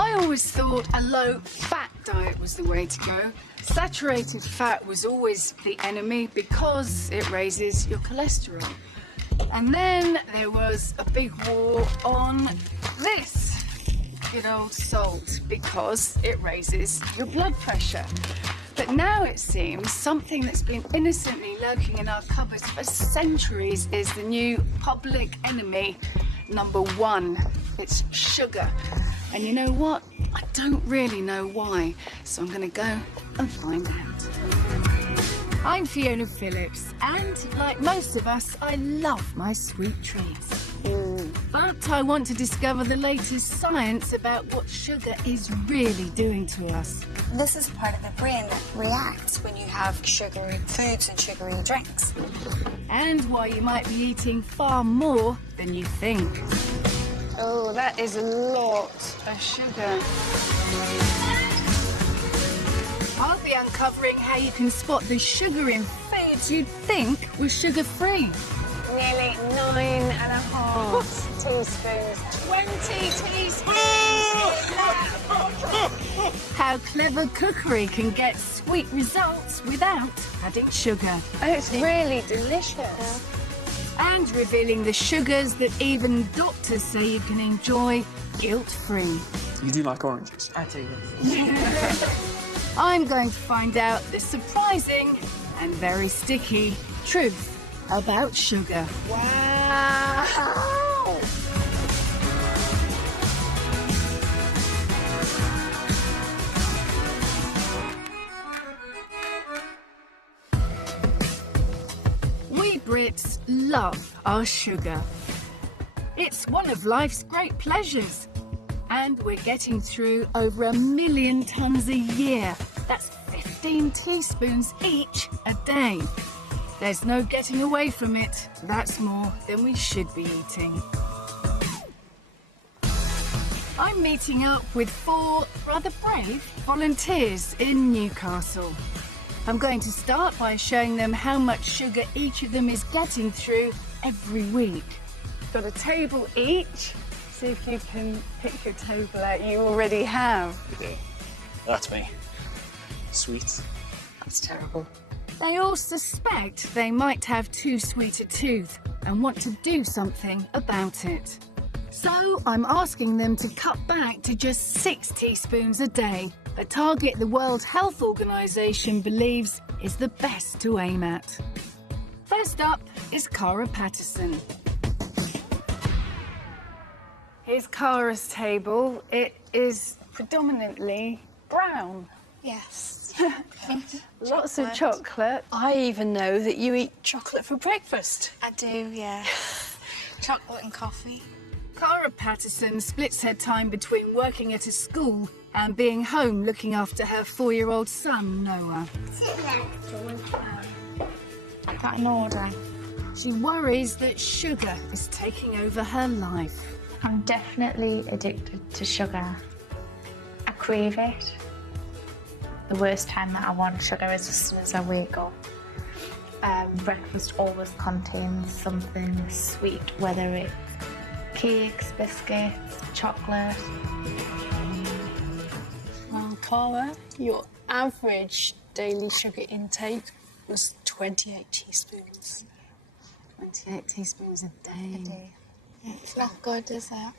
I always thought a low-fat diet was the way to go. Saturated fat was always the enemy because it raises your cholesterol. And then there was a big war on this, good old salt, because it raises your blood pressure. But now it seems something that's been innocently lurking in our cupboards for centuries is the new public enemy #1. It's sugar. And you know what? I don't really know why, so I'm going to go and find out. I'm Fiona Phillips, and like most of us, I love my sweet treats. But I want to discover the latest science about what sugar is really doing to us. This is part of the brain that reacts when you have sugary foods and sugary drinks. And why you might be eating far more than you think. Oh, that is a lot of sugar. I'll be uncovering how you can spot the sugar in foods you'd think were sugar-free. Nearly 9.5 teaspoons. 20 teaspoons! How clever cookery can get sweet results without adding sugar. Oh, it's really delicious. And revealing the sugars that even doctors say you can enjoy guilt-free. You do like oranges? I do, yes. I'm going to find out the surprising and very sticky truth about sugar. Wow! We Brits love our sugar. It's one of life's great pleasures. And we're getting through over 1 million tonnes a year. That's 15 teaspoons each a day. There's no getting away from it. That's more than we should be eating. I'm meeting up with 4 rather brave volunteers in Newcastle. I'm going to start by showing them how much sugar each of them is getting through every week. Got a table each. See if you can pick your table out. You already have. Yeah. That's me. Sweet. That's terrible. They all suspect they might have too sweet a tooth and want to do something about it. So I'm asking them to cut back to just 6 teaspoons a day, a target the World Health Organization believes is the best to aim at. First up is Cara Patterson. Here's Cara's table. It is predominantly brown. Yes. Lots of chocolate. I even know that you eat chocolate for breakfast. I do, yeah. Chocolate and coffee. Cara Patterson splits her time between working at a school and being home looking after her 4-year-old son, Noah. Got an order. She worries that sugar is taking over her life. I'm definitely addicted to sugar. I crave it. The worst time that I want sugar is as soon as I wake up. Breakfast always contains something sweet, whether it's cakes, biscuits, chocolate. Well, Cara, your average daily sugar intake was 28 teaspoons. 28 teaspoons a day. It's not good, is it?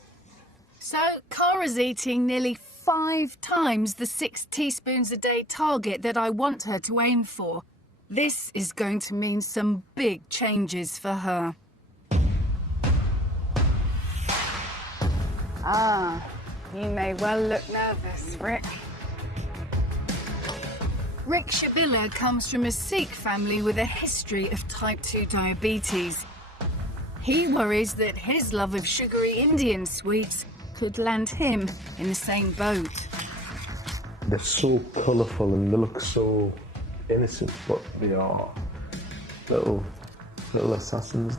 So Cara's eating nearly 5 times the 6 teaspoons a day target that I want her to aim for. This is going to mean some big changes for her. Ah, you may well look nervous, Rick. Rick Shabila comes from a Sikh family with a history of type 2 diabetes. He worries that his love of sugary Indian sweets could land him in the same boat. They're so colourful and they look so innocent, but they are little assassins.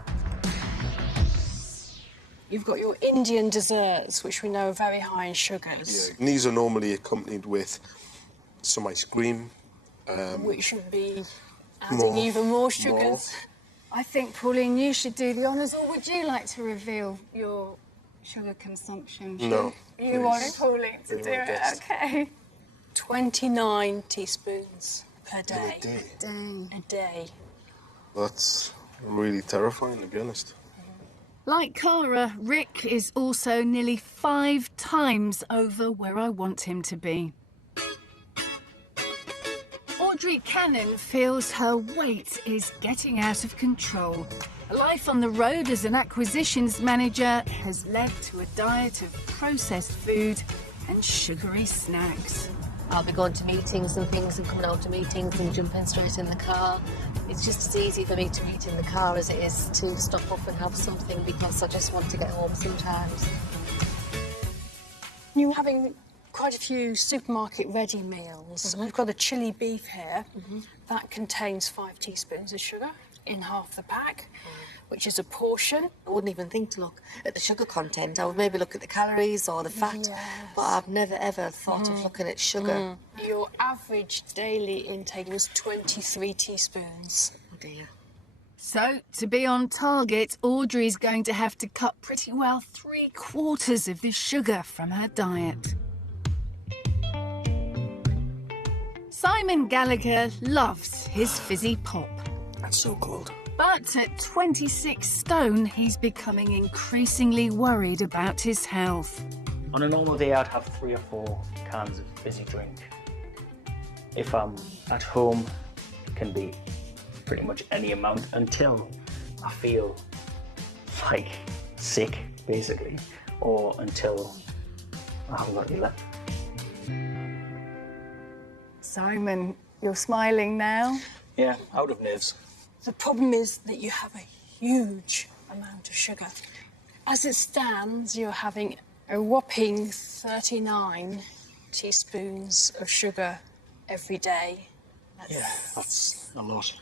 You've got your Indian desserts, which we know are very high in sugars. Yeah, and these are normally accompanied with some ice cream. Which would be adding even more sugars. I think, Pauline, you should do the honours, or would you like to reveal your sugar consumption? No. You want Pauline to Be do my it? guest. Okay. 29 teaspoons per In day. a day. Dang. A day. That's really terrifying, to be honest. Like Cara, Rick is also nearly 5 times over where I want him to be. Audrey Cannon feels her weight is getting out of control. Life on the road as an acquisitions manager has led to a diet of processed food and sugary snacks. I'll be going to meetings and things and coming out to meetings and jumping straight in the car. It's just as easy for me to eat in the car as it is to stop up and have something because I just want to get home sometimes. You're having quite a few supermarket ready meals. We've got a chili beef here. That contains 5 teaspoons of sugar in half the pack, which is a portion. I wouldn't even think to look at the sugar content. I would maybe look at the calories or the fat, but I've never ever thought of looking at sugar. Your average daily intake was 23 teaspoons. Oh dear. So, to be on target, Audrey's going to have to cut pretty well 3/4 of the sugar from her diet. Simon Gallagher loves his fizzy pop. That's so cold. But at 26 stone, he's becoming increasingly worried about his health. On a normal day, I'd have 3 or 4 cans of fizzy drink. If I'm at home, it can be pretty much any amount until I feel like sick, basically, or until I haven't got any left. Simon, you're smiling now. Yeah, out of nerves. The problem is that you have a huge amount of sugar. As it stands, you're having a whopping 39 teaspoons of sugar every day. Yeah, that's a lot.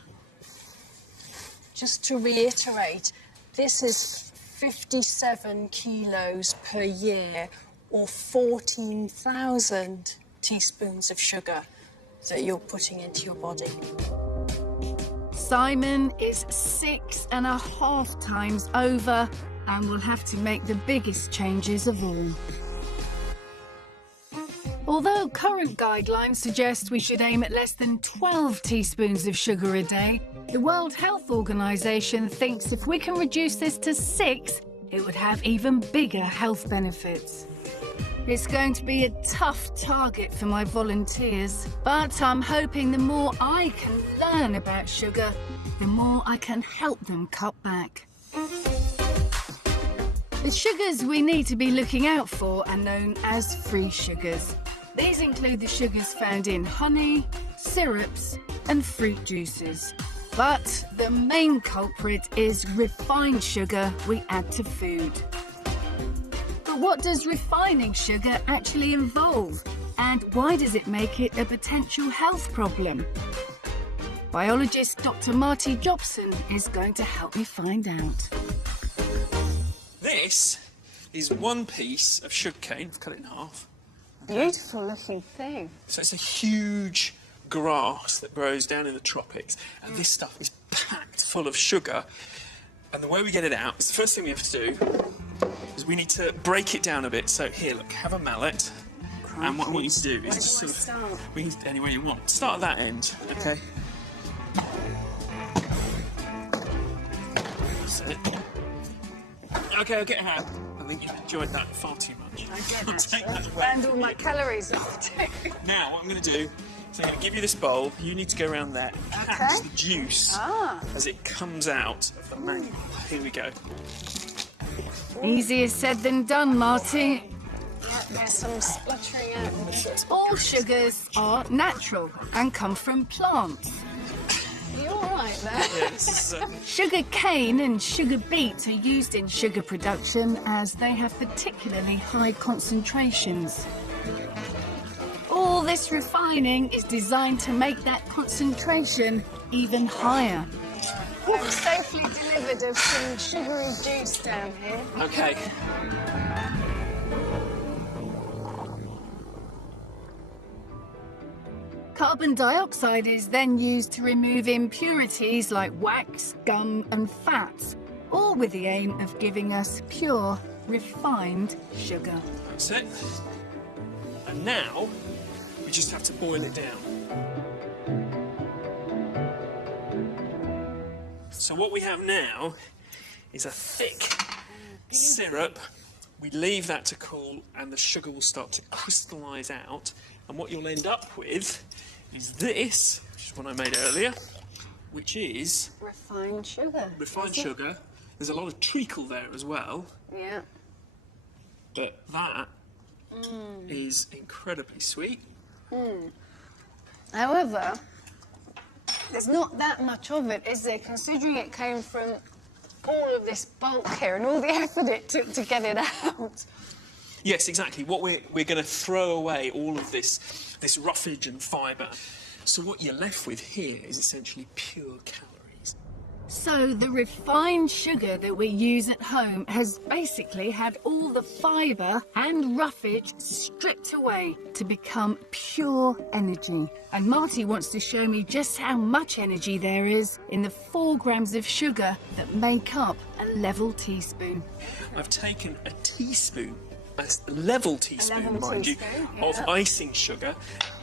Just to reiterate, this is 57 kilos per year, or 14,000 teaspoons of sugar that you're putting into your body. Simon is 6.5 times over and will have to make the biggest changes of all. Although current guidelines suggest we should aim at less than 12 teaspoons of sugar a day, the World Health Organization thinks if we can reduce this to 6, it would have even bigger health benefits. It's going to be a tough target for my volunteers, but I'm hoping the more I can learn about sugar, the more I can help them cut back. The sugars we need to be looking out for are known as free sugars. These include the sugars found in honey, syrups, and fruit juices. But the main culprit is refined sugar we add to food. But what does refining sugar actually involve? And why does it make it a potential health problem? Biologist Dr. Marty Jobson is going to help me find out. This is one piece of sugarcane. I've cut it in half. Beautiful looking thing. So it's a huge grass that grows down in the tropics, and this stuff is packed full of sugar. And the way we get it out is the first thing we have to do is we need to break it down a bit. So here, look, have a mallet. And what I want you to do is just sort of, we can anywhere you want. Start at that end, okay? That's it. Okay, I'll get a hand. I think you've enjoyed that far too much. I get I'll it. take that away. And all my calories off too. Now, what I'm going to do is I'm going to give you this bowl. You need to go around there and catch the juice as it comes out of the mango. Here we go. Easier said than done, Marty. There's some spluttering out. All sugars are natural and come from plants. You're all right there. Yeah, this is, Sugar cane and sugar beet are used in sugar production as they have particularly high concentrations. All this refining is designed to make that concentration even higher. I've safely delivered of some sugary juice down here. okay. Carbon dioxide is then used to remove impurities like wax, gum and fats, all with the aim of giving us pure, refined sugar. That's it. And now we just have to boil it down. So what we have now is a thick syrup. We leave that to cool and the sugar will start to crystallise out. And what you'll end up with is this, which is what I made earlier, which is Refined sugar. refined sugar. There's a lot of treacle there as well, Yeah. but that is incredibly sweet. However, there's not that much of it, is there? Considering it came from all of this bulk here and all the effort it took to get it out. Yes, exactly. What we're going to throw away all of this roughage and fibre. So what you're left with here is essentially pure calories. So the refined sugar that we use at home has basically had all the fibre and roughage stripped away to become pure energy. And Marty wants to show me just how much energy there is in the 4 grams of sugar that make up a level teaspoon. I've taken a teaspoon, a level teaspoon, mind you, of icing sugar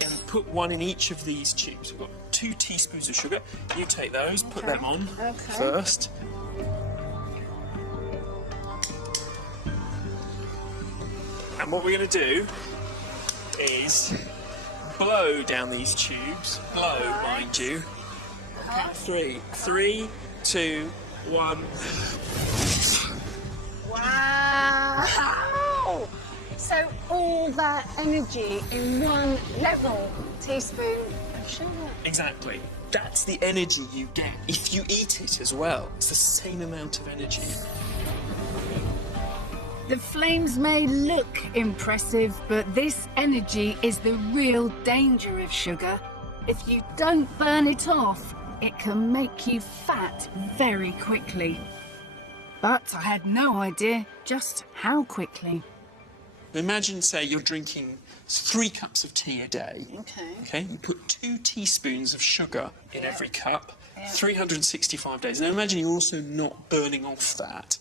and put one in each of these tubes. We've got 2 teaspoons of sugar. You take those, put them on first. And what we're going to do is blow down these tubes. Blow, mind you. Okay, 3, 2, 1. Wow! So all that energy in one level teaspoon of sugar. Exactly. That's the energy you get if you eat it as well. It's the same amount of energy. The flames may look impressive, but this energy is the real danger of sugar. If you don't burn it off, it can make you fat very quickly. But I had no idea just how quickly. Imagine, say, you're drinking 3 cups of tea a day. Okay, you put 2 teaspoons of sugar in every cup, 365 days. Now imagine you're also not burning off that.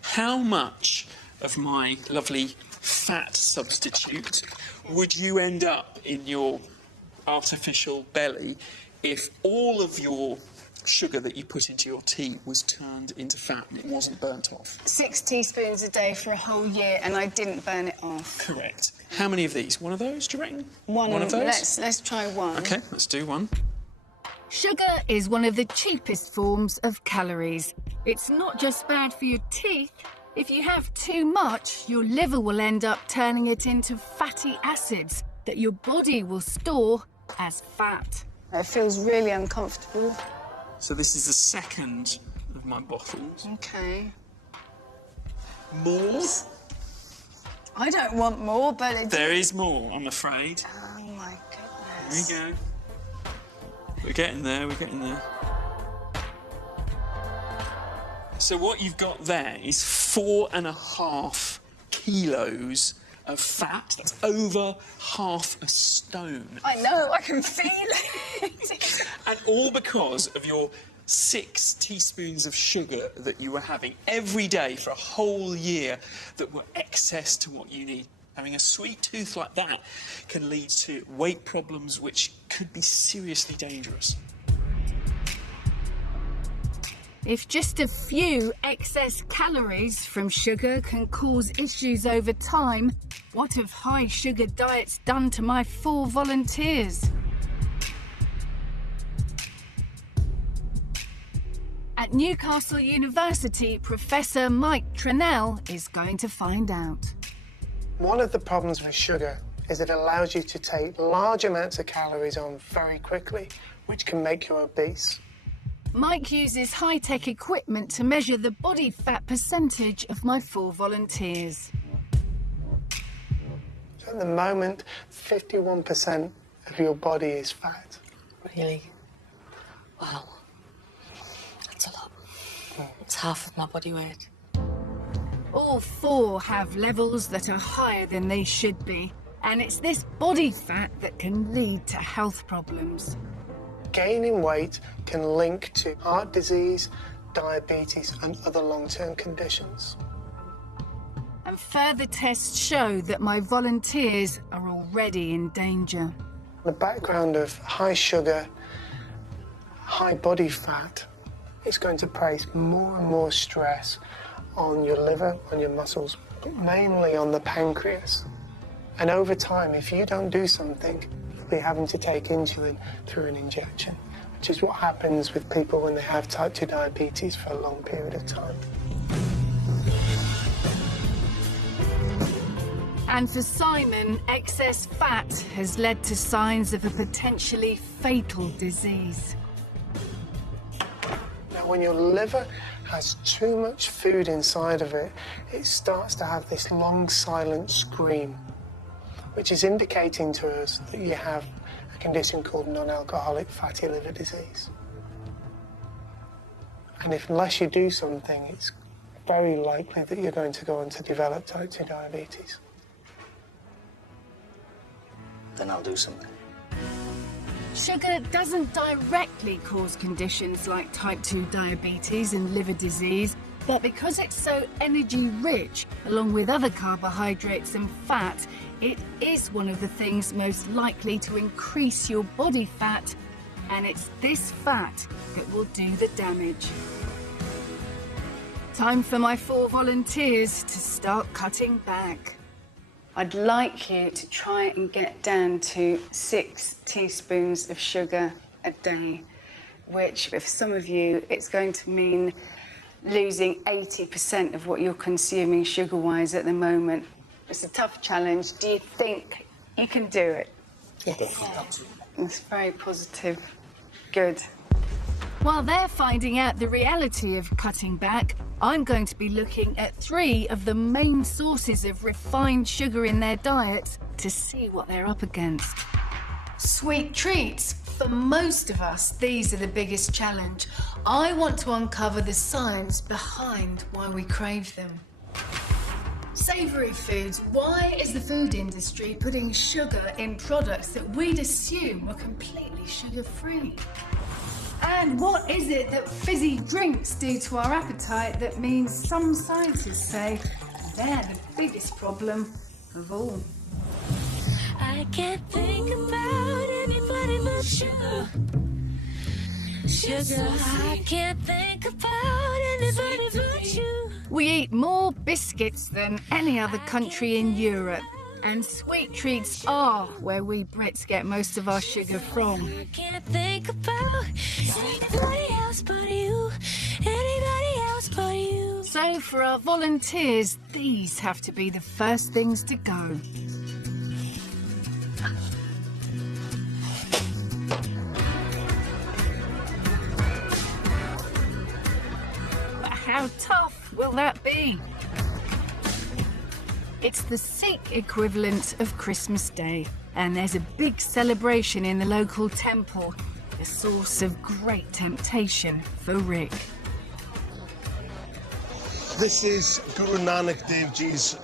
How much of my lovely fat substitute would you end up in your artificial belly if all of your sugar that you put into your tea was turned into fat and it wasn't burnt off? 6 teaspoons a day for a whole year, and I didn't burn it off. Correct. How many of these? One of those, do you reckon? One of those? Let's try one. Okay, let's do one. Sugar is one of the cheapest forms of calories. It's not just bad for your teeth. If you have too much, your liver will end up turning it into fatty acids that your body will store as fat. It feels really uncomfortable. So this is the second of my bottles. Okay. More? I don't want more, but it's... There is more, I'm afraid. Oh my goodness. Here we go. We're getting there, we're getting there. So what you've got there is 4.5 kilos of fat. That's over half a stone. I know, I can feel it. And all because of your 6 teaspoons of sugar that you were having every day for a whole year that were excess to what you need. Having a sweet tooth like that can lead to weight problems which could be seriously dangerous. If just a few excess calories from sugar can cause issues over time, what have high sugar diets done to my 4 volunteers? At Newcastle University, Professor Mike Tranell is going to find out. One of the problems with sugar is it allows you to take large amounts of calories on very quickly, which can make you obese. Mike uses high-tech equipment to measure the body fat percentage of my 4 volunteers. So at the moment, 51% of your body is fat. Really? Wow. That's a lot. It's half of my body weight. All 4 have levels that are higher than they should be, and it's this body fat that can lead to health problems. Gaining weight can link to heart disease, diabetes, and other long-term conditions. further tests show that my volunteers are already in danger. The background of high sugar, high body fat is going to place more and more stress on your liver, on your muscles, but mainly on the pancreas. And over time, if you don't do something, you'll be having to take insulin through an injection, which is what happens with people when they have type 2 diabetes for a long period of time. And for Simon, excess fat has led to signs of a potentially fatal disease. Now, when your liver has too much food inside of it, it starts to have this long, silent scream, which is indicating to us that you have a condition called non-alcoholic fatty liver disease. And unless you do something, it's very likely that you're going to go on to develop type 2 diabetes. Then I'll do something. Sugar doesn't directly cause conditions like type 2 diabetes and liver disease, but because it's so energy-rich, along with other carbohydrates and fat, it is one of the things most likely to increase your body fat, and it's this fat that will do the damage. Time for my 4 volunteers to start cutting back. I'd like you to try and get down to 6 teaspoons of sugar a day, which for some of you, it's going to mean losing 80% of what you're consuming sugar-wise at the moment. It's a tough challenge. Do you think you can do it? Yes. That's very positive. Good. While they're finding out the reality of cutting back, I'm going to be looking at 3 of the main sources of refined sugar in their diets to see what they're up against. Sweet treats. For most of us, these are the biggest challenge. I want to uncover the science behind why we crave them. Savoury foods. Why is the food industry putting sugar in products that we'd assume were completely sugar-free? And what is it that fizzy drinks do to our appetite that means some scientists say they're the biggest problem of all? I can't think about anybody but sugar. Sugar, I can't think about anybody but you. We eat more biscuits than any other country in Europe, and sweet treats are where we Brits get most of our sugar from. I can't think about anybody else but you. Anybody else but you. So for our volunteers, these have to be the first things to go. But how tough will that be? It's the Sikh equivalent of Christmas Day, and there's a big celebration in the local temple, a source of great temptation for Rick. This is Guru Nanak Dev Ji's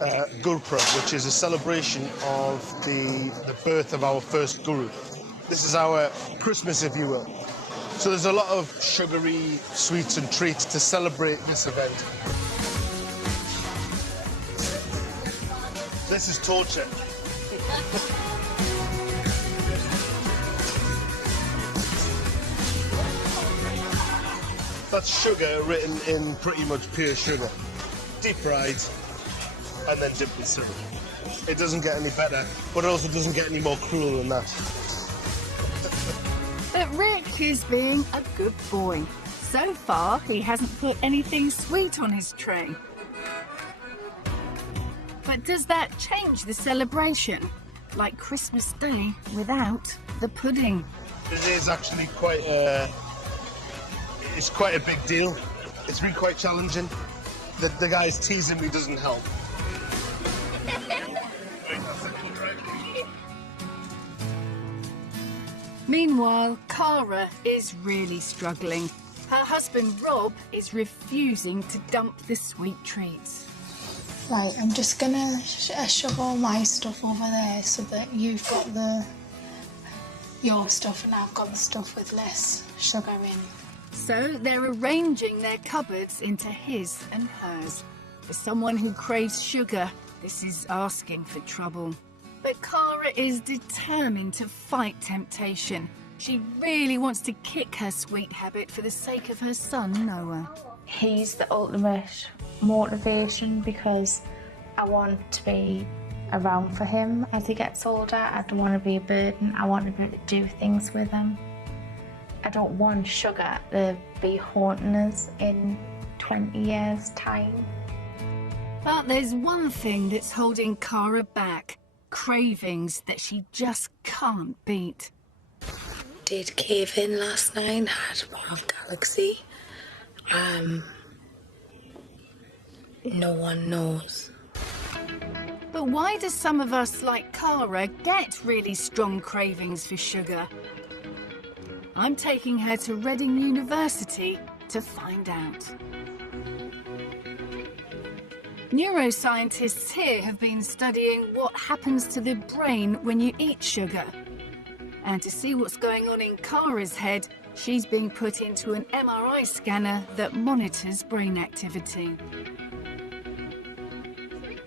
Gurpurab, which is a celebration of the birth of our first Guru. This is our Christmas, if you will. So there's a lot of sugary sweets and treats to celebrate this event. This is torture. That's sugar written in pretty much pure sugar. Deep fried and then dipped with syrup. It doesn't get any better, but it also doesn't get any more cruel than that. But Rick is being a good boy. So far, he hasn't put anything sweet on his tray. But does that change the celebration? Like Christmas Day without the pudding? It is actually quite it's quite a big deal. It's been quite challenging. The guy's teasing me doesn't help. Meanwhile, Cara is really struggling. Her husband Rob is refusing to dump the sweet treats. Right, I'm just gonna shove all my stuff over there so that you've got your stuff and I've got the stuff with less sugar in. So they're arranging their cupboards into his and hers. For someone who craves sugar, This is asking for trouble. But Cara is determined to fight temptation. She really wants to kick her sweet habit for the sake of her son, Noah. He's the ultimate motivation because I want to be around for him as he gets older. I don't want to be a burden. I want to be able to do things with him. I don't want sugar to be haunting us in 20 years' time. But there's one thing that's holding Cara back. Cravings that she just can't beat. Did cave in last night, had one of Galaxy. No one knows. But why do some of us like Cara get really strong cravings for sugar? I'm taking her to Reading University to find out. Neuroscientists here have been studying what happens to the brain when you eat sugar. And to see what's going on in Cara's head, she's being put into an MRI scanner that monitors brain activity.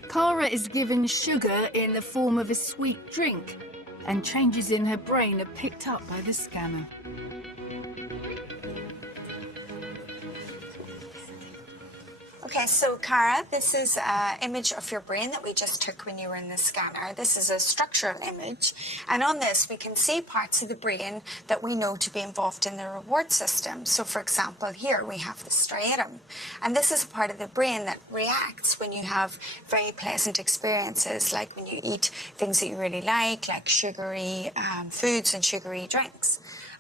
Cara is given sugar in the form of a sweet drink, and changes in her brain are picked up by the scanner. Okay, so Cara, this is an image of your brain that we just took when you were in the scanner. This is a structural image, and on this we can see parts of the brain that we know to be involved in the reward system. So for example, here we have the striatum, and this is a part of the brain that reacts when you have very pleasant experiences, like when you eat things that you really like sugary foods and sugary drinks.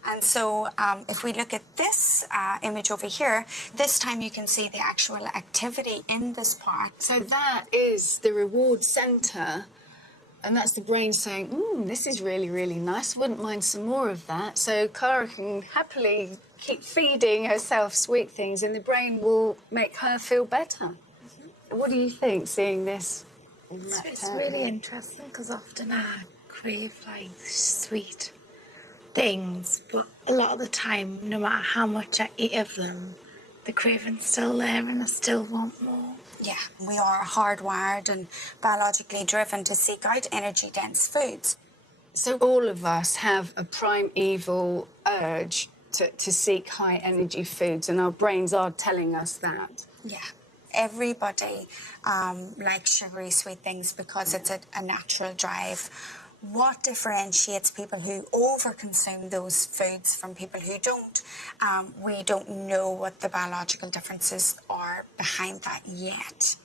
And so if we look at this image over here, this time you can see the actual activity in this part. So that is the reward centre, and that's the brain saying, this is really, really nice, wouldn't mind some more of that. So Cara can happily keep feeding herself sweet things, and the brain will make her feel better. What do you think, seeing this? It's really interesting because often I crave like sweet things, but a lot of the time, no matter how much I eat of them, the craving's still there and I still want more. Yeah, we are hardwired and biologically driven to seek out energy-dense foods. So all of us have a primeval urge to seek high-energy foods, and our brains are telling us that. Yeah. Everybody likes sugary sweet things because it's a natural drive. What differentiates people who overconsume those foods from people who don't? We don't know what the biological differences are behind that yet.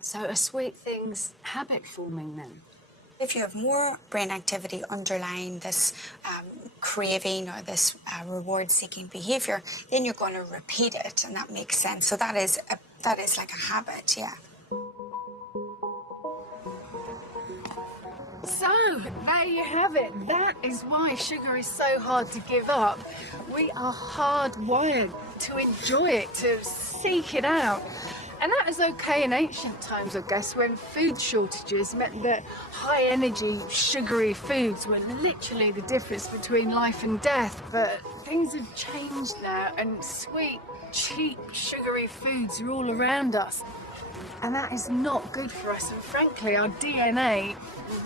So are sweet things habit forming then? If you have more brain activity underlying this craving or this reward-seeking behaviour, then you're going to repeat it, and that makes sense. So that is like a habit, yeah. So, there you have it. That is why sugar is so hard to give up. We are hardwired to enjoy it, to seek it out. And that was okay in ancient times, I guess, when food shortages meant that high-energy, sugary foods were literally the difference between life and death. But things have changed now, and sweet, cheap, sugary foods are all around us. And that is not good for us, and frankly, our DNA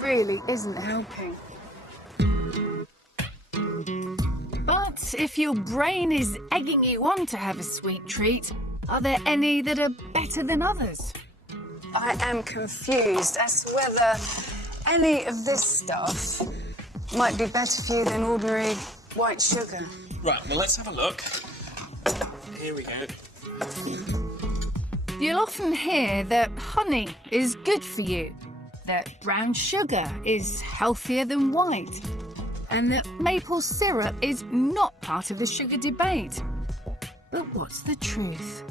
really isn't helping. But if your brain is egging you on to have a sweet treat, are there any that are better than others? I am confused as to whether any of this stuff might be better for you than ordinary white sugar. Right, well, let's have a look. Here we go. You'll often hear that honey is good for you, that brown sugar is healthier than white, and that maple syrup is not part of the sugar debate. But what's the truth?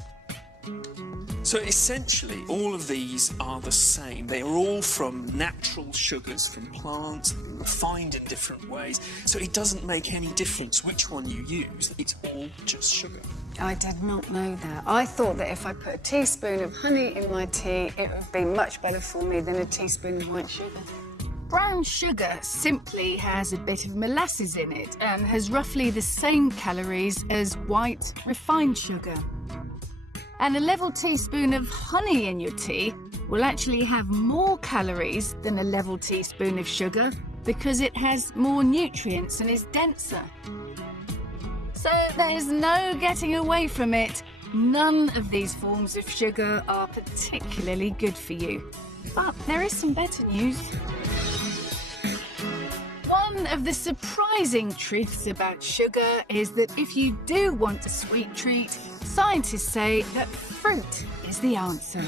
So essentially, all of these are the same. They are all from natural sugars from plants, refined in different ways. So it doesn't make any difference which one you use. It's all just sugar. I did not know that. I thought that if I put a teaspoon of honey in my tea, it would be much better for me than a teaspoon of white sugar. Brown sugar simply has a bit of molasses in it and has roughly the same calories as white refined sugar. And a level teaspoon of honey in your tea will actually have more calories than a level teaspoon of sugar because it has more nutrients and is denser. So there's no getting away from it. None of these forms of sugar are particularly good for you. But there is some better news. One of the surprising truths about sugar is that if you do want a sweet treat, scientists say that fruit is the answer.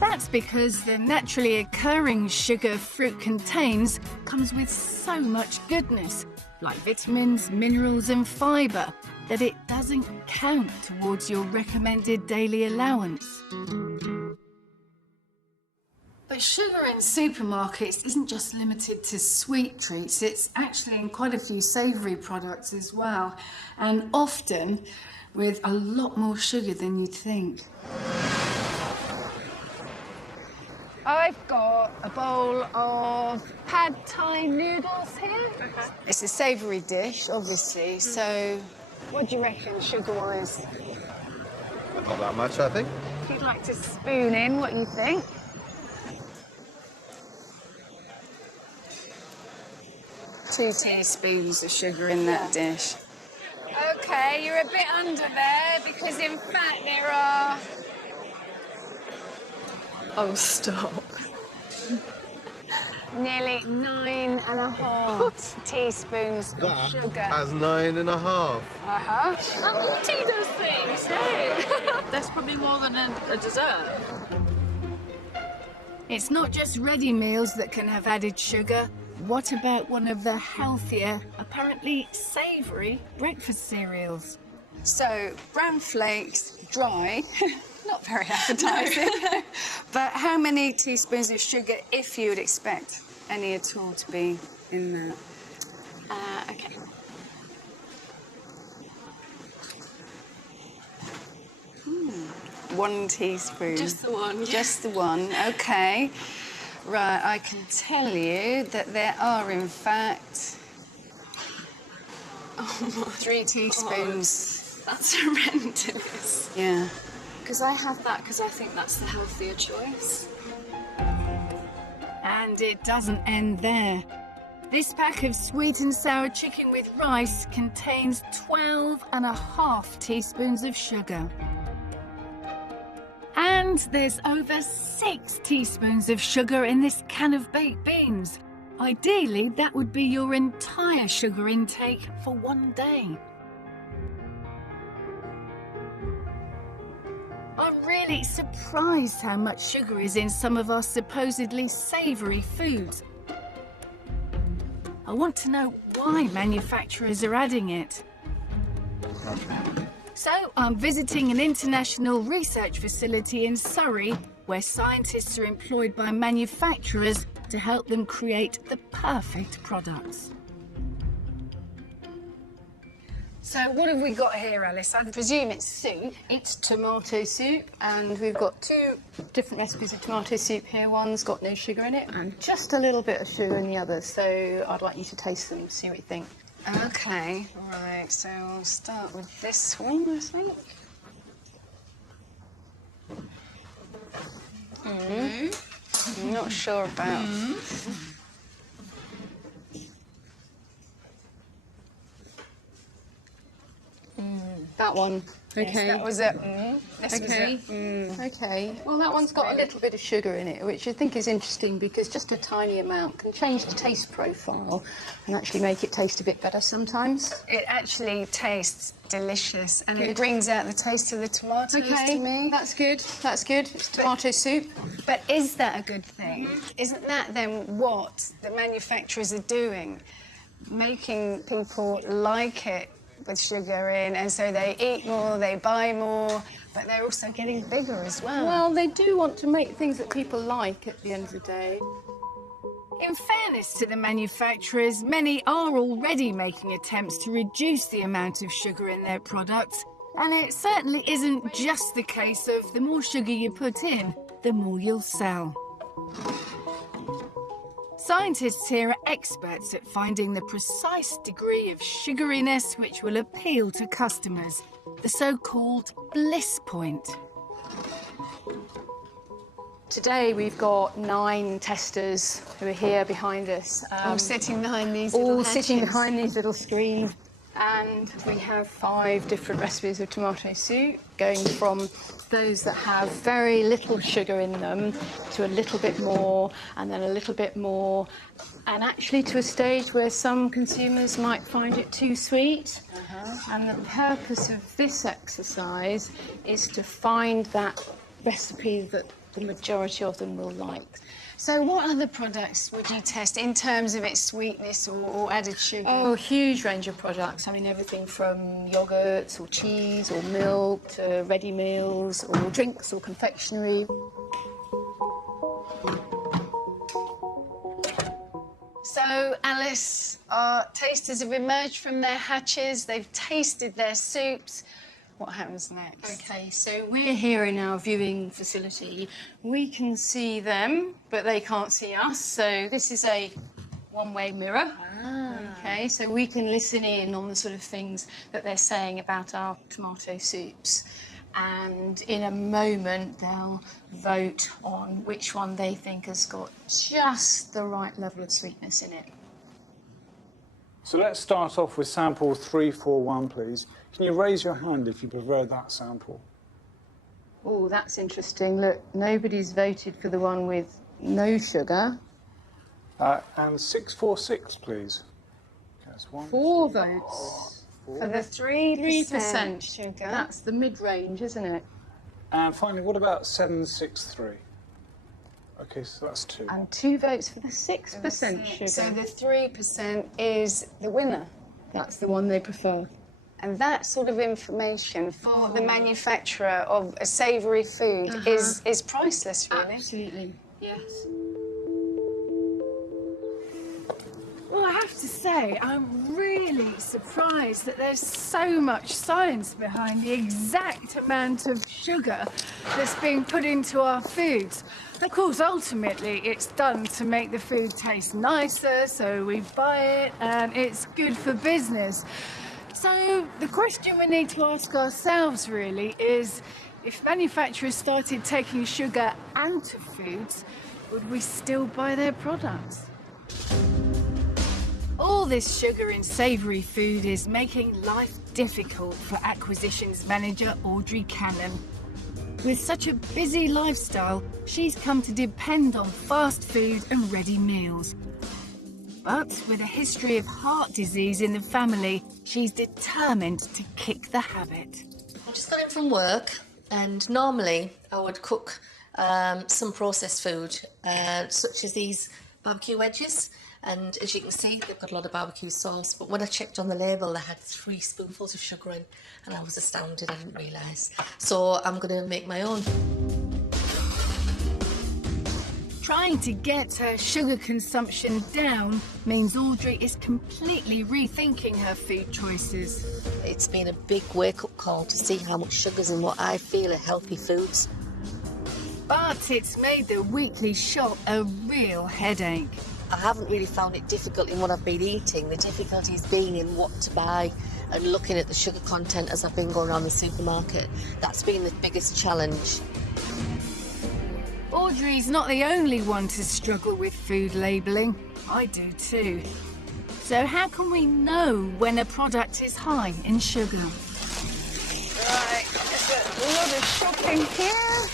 That's because the naturally occurring sugar fruit contains comes with so much goodness, like vitamins, minerals and fibre, that it doesn't count towards your recommended daily allowance. But sugar in supermarkets isn't just limited to sweet treats, it's actually in quite a few savoury products as well, and often with a lot more sugar than you'd think. I've got a bowl of pad thai noodles here. It's a savoury dish, obviously, so what do you reckon, sugar-wise? Not that much, I think. If you'd like to spoon in, what you think? Two teaspoons of sugar in that dish. OK, you're a bit under there, because in fact there are... Oh, stop. Nearly 9.5 teaspoons of sugar. Has 9.5. Uh-huh. Oh, tea those things, hey! That's probably more than a dessert. It's not just ready meals that can have added sugar. What about one of the healthier, apparently savoury breakfast cereals? So, bran flakes, dry, not very appetising. But how many teaspoons of sugar, if you would expect any at all to be in there? OK. One teaspoon. Just the one. Yeah. Just the one, OK. Right, I can tell you that there are, in fact, 3 teaspoons. God. That's horrendous. Yeah. Because I have that because I think that's the healthier choice. And it doesn't end there. This pack of sweet and sour chicken with rice contains 12.5 teaspoons of sugar. And there's over 6 teaspoons of sugar in this can of baked beans. Ideally, that would be your entire sugar intake for one day. I'm really surprised how much sugar is in some of our supposedly savoury foods. I want to know why manufacturers are adding it. So I'm visiting an international research facility in Surrey where scientists are employed by manufacturers to help them create the perfect products. So what have we got here, Alice? I presume it's soup. It's tomato soup, and we've got 2 different recipes of tomato soup here. One's got no sugar in it, and just a little bit of sugar in the other. So I'd like you to taste them, see what you think. OK, right, so we'll start with this one, I think. I'm not sure about... That one. Okay. Yes, that was it. This Okay. was it. Okay. Well, that one's got a little bit of sugar in it, which I think is interesting because just a tiny amount can change the taste profile and actually make it taste a bit better sometimes. It actually tastes delicious, and it brings out the taste of the tomatoes to me. That's good. That's good. It's tomato soup. But is that a good thing? Isn't that then what the manufacturers are doing? Making people like it with sugar in, and so they eat more, they buy more, but they're also getting bigger as well. Well, they do want to make things that people like at the end of the day. In fairness to the manufacturers, many are already making attempts to reduce the amount of sugar in their products, and it certainly isn't just the case of the more sugar you put in, the more you'll sell. Scientists here are experts at finding the precise degree of sugariness which will appeal to customers. the so-called bliss point. Today we've got 9 testers who are here behind us. All sitting behind these all little sitting hatches. behind these little screens. And we have 5 different recipes of tomato soup, going from those that have very little sugar in them to a little bit more, and then a little bit more, and actually to a stage where some consumers might find it too sweet. And the purpose of this exercise is to find that recipe that the majority of them will like. So what other products would you test in terms of its sweetness or added sugar? Oh, a huge range of products. I mean, everything from yogurts or cheese or milk to ready meals or drinks or confectionery. So, Alice, our tasters have emerged from their hatches, they've tasted their soups. What happens next? Okay, so we're here in our viewing facility. We can see them, but they can't see us. So this is a one-way mirror. Okay, so we can listen in on the sort of things that they're saying about our tomato soups. And in a moment, they'll vote on which one they think has got just the right level of sweetness in it. So let's start off with sample 341, please. Can you raise your hand if you prefer that sample? Oh, that's interesting. Look, nobody's voted for the one with no sugar. And 646, please. That's 1. 4 votes. For the 3% sugar. That's the mid-range, isn't it? And finally, what about 763? Okay, so that's 2. And 2 votes for the 6% sugar. So the 3% is the winner. That's the one they prefer. And that sort of information for the manufacturer of a savoury food is priceless, really. Absolutely, yes. Well, I have to say, I'm really surprised that there's so much science behind the exact amount of sugar that's being put into our foods. Of course, ultimately, it's done to make the food taste nicer, so we buy it, and it's good for business. So the question we need to ask ourselves, really, is if manufacturers started taking sugar out of foods, would we still buy their products? All this sugar in savoury food is making life difficult for acquisitions manager Audrey Cannon. With such a busy lifestyle, she's come to depend on fast food and ready meals. But with a history of heart disease in the family, she's determined to kick the habit. I just got in from work, and normally I would cook some processed food, such as these barbecue wedges. And as you can see, they've got a lot of barbecue sauce. But when I checked on the label, they had 3 spoonfuls of sugar in, and I was astounded. I didn't realise. So I'm going to make my own. Trying to get her sugar consumption down means Audrey is completely rethinking her food choices. It's been a big wake-up call to see how much sugar's in what I feel are healthy foods. But it's made the weekly shop a real headache. I haven't really found it difficult in what I've been eating. The difficulty's been in what to buy and looking at the sugar content as I've been going around the supermarket. That's been the biggest challenge. Audrey's not the only one to struggle with food labelling. I do too. So how can we know when a product is high in sugar? Right, there's a lot of shopping here.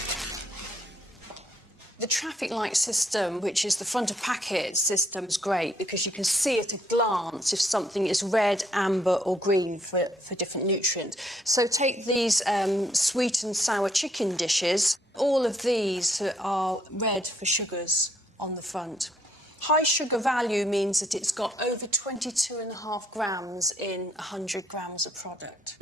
The traffic light system, which is the front of packet system, is great because you can see at a glance if something is red, amber or green for different nutrients. So take these sweet and sour chicken dishes. All of these are red for sugars on the front. High sugar value means that it's got over 22.5 grams in 100 grams of product.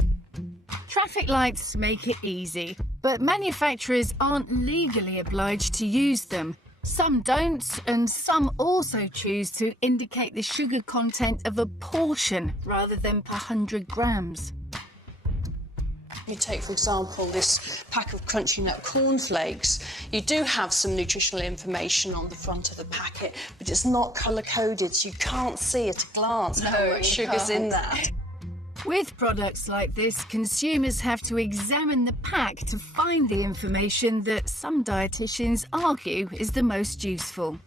Traffic lights make it easy, but manufacturers aren't legally obliged to use them. Some don't, and some also choose to indicate the sugar content of a portion rather than per 100 grams. You take, for example, this pack of Crunchy Nut cornflakes. You do have some nutritional information on the front of the packet, but it's not colour-coded, so you can't see at a glance how much sugar's in that. With products like this, consumers have to examine the pack to find the information that some dietitians argue is the most useful.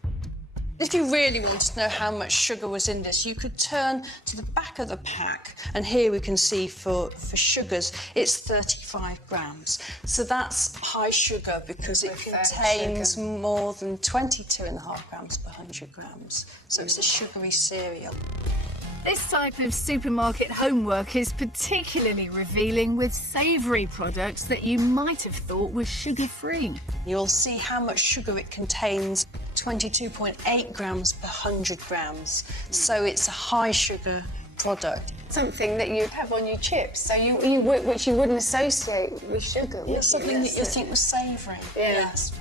If you really wanted to know how much sugar was in this, you could turn to the back of the pack, and here we can see for sugars, it's 35 grams. So that's high sugar because it contains more than 22.5 grams per 100 grams. So it's a sugary cereal. This type of supermarket homework is particularly revealing with savoury products that you might have thought were sugar-free. You'll see how much sugar it contains, 22.8 grams per 100 grams. So it's a high sugar product. Something that you have on your chips, so which you wouldn't associate with sugar. Yeah, something that you think was savoury. Yes.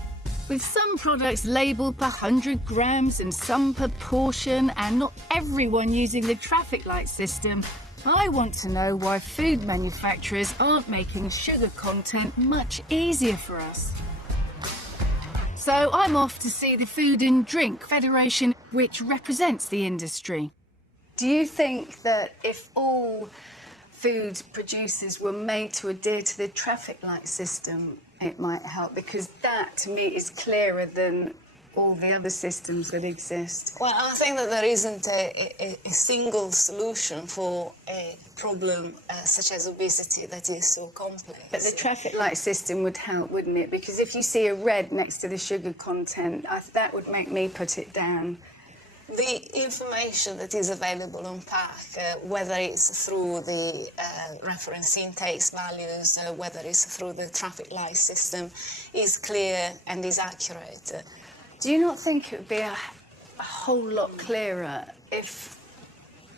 With some products labelled per 100 grams and some per portion, and not everyone using the traffic light system, I want to know why food manufacturers aren't making sugar content much easier for us. So I'm off to see the Food and Drink Federation, which represents the industry. Do you think that if all food producers were made to adhere to the traffic light system, it might help? Because that, to me, is clearer than all the other systems that exist. Well, I think that there isn't a single solution for a problem such as obesity that is so complex. But the traffic light system would help, wouldn't it? Because if you see a red next to the sugar content, that would make me put it down. The information that is available on pack, whether it's through the reference intakes values, whether it's through the traffic light system, is clear and is accurate. Do you not think it would be a whole lot clearer if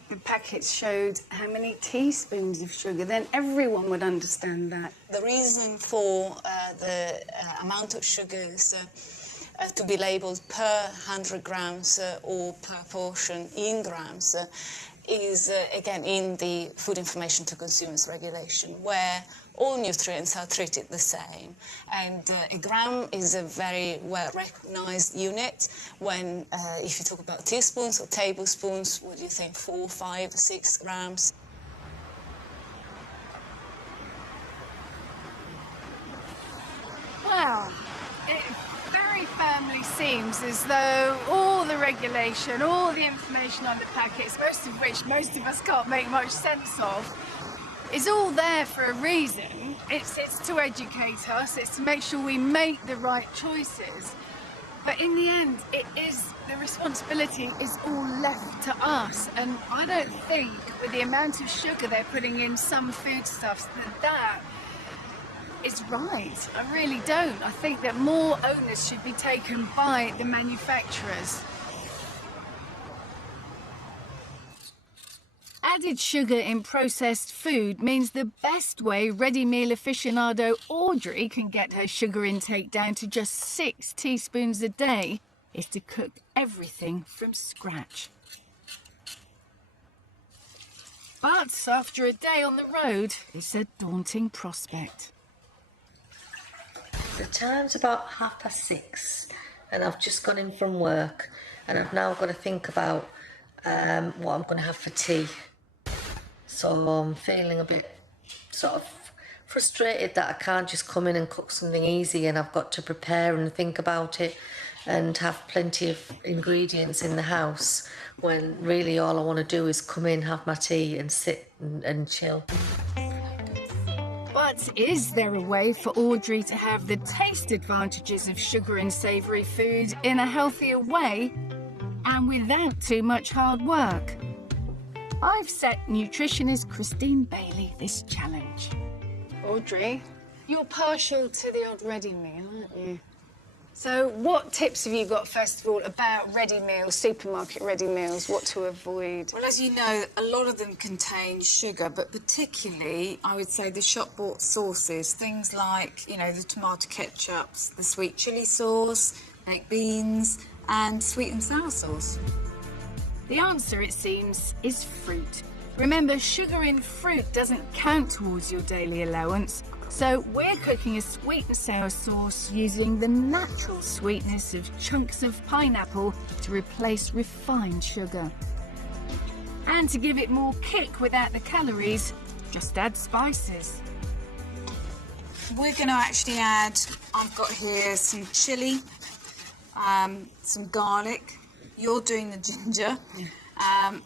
the packets showed how many teaspoons of sugar? Then everyone would understand that. The reason for the amount of sugars to be labelled per 100 grams or per portion in grams is, again, in the Food Information to Consumers Regulation, where all nutrients are treated the same. And a gram is a very well-recognised unit. When, if you talk about teaspoons or tablespoons, what do you think, 4, 5, 6 grams? Wow. It very firmly seems as though all the regulation, all the information on the packets, most of which most of us can't make much sense of, is all there for a reason. It's to educate us, it's to make sure we make the right choices. But in the end, the responsibility is all left to us. And I don't think with the amount of sugar they're putting in some foodstuffs that is right. I really don't. I think that more onus should be taken by the manufacturers. Added sugar in processed food means the best way ready meal aficionado Audrey can get her sugar intake down to just 6 teaspoons a day is to cook everything from scratch. But after a day on the road, it's a daunting prospect. The time's about 6:30 and I've just gone in from work and I've now got to think about what I'm going to have for tea. So I'm feeling a bit sort of frustrated that I can't just come in and cook something easy, and I've got to prepare and think about it and have plenty of ingredients in the house when really all I want to do is come in, have my tea and sit and chill. But is there a way for Audrey to have the taste advantages of sugar and savoury food in a healthier way and without too much hard work? I've set nutritionist Christine Bailey this challenge. Audrey, you're partial to the odd ready meal, aren't you? So what tips have you got, first of all, about ready meals, supermarket ready meals, what to avoid? Well, as you know, a lot of them contain sugar, but particularly, I would say, the shop-bought sauces, things like, you know, the tomato ketchups, the sweet chilli sauce, baked beans, and sweet and sour sauce. The answer, it seems, is fruit. Remember, sugar in fruit doesn't count towards your daily allowance, so we're cooking a sweet and sour sauce using the natural sweetness of chunks of pineapple to replace refined sugar. And to give it more kick without the calories, just add spices. We're going to actually add, I've got here some chilli, some garlic. You're doing the ginger. I'm